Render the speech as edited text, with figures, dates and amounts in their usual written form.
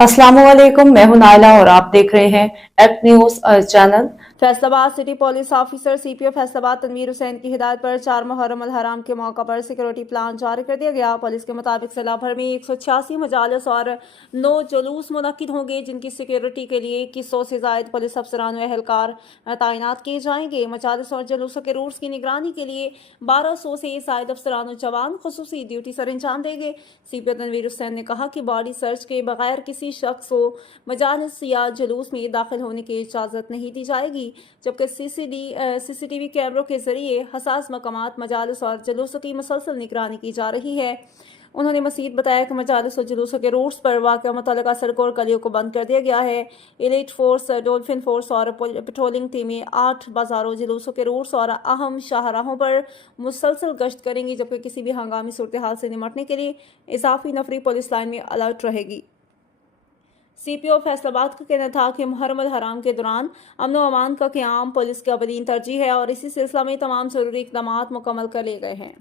अस्सलामुअलैकुम, मैं हूं नाइला और आप देख रहे हैं act news channel. Faisalabad city police officer CPO Faisalabad Tanveer Hussain की हिदायत पर 4 मुहर्रम अल हराम के मौका पर सिक्योरिटी प्लान जारी कर दिया गया। पुलिस के मुताबिक जिला भर में 186 मजालिस और 9 जुलूस मुनक्किद होंगे, जिनकी सिक्योरिटी के लिए 2100 से जायद पुलिस अफसरान व एहलकार तैनात किए जाएंगे। मजालिस और जुलूसों के रूट्स की निगरानी के लिए 1200 से जायद अफसरान जवान खुसूसी ड्यूटी सर अंजाम देंगे। सीपीओ तनवीर हुसैन ने कहा कि बॉडी सर्च के बगैर किसी शख्स को मजालिस या जुलूस में दाखिल होने की इजाज़त नहीं दी जाएगी, जबकि सीसीटीवी कैमरों के जरिए हसास मकामात मजालिस और जुलूसों की मुसलसल निगरानी की जा रही है। उन्होंने मजीद बताया कि मजालिस और जुलूसों के रूट्स पर वाक़या मुतल्लिका सड़कों और गलियों को बंद कर दिया गया है। एलिट फोर्स, डॉल्फिन फोर्स और पेट्रोलिंग टीमें 8 बाजारों, जुलूसों के रूट्स और अहम शाहराहों पर मुसलसल गश्त करेंगी, जबकि किसी भी हंगामी सूरत हाल से निपटने के लिए इजाफी नफरी पुलिस लाइन में अलर्ट रहेगी। सीपीओ फैसलाबाद का कहना था कि मुहर्रम अल हराम के दौरान अमन व अमान का क़याम पुलिस की अवलीन तरजीह है और इसी सिलसिला में तमाम ज़रूरी इक़दामात मुकम्मल कर लिए गए हैं।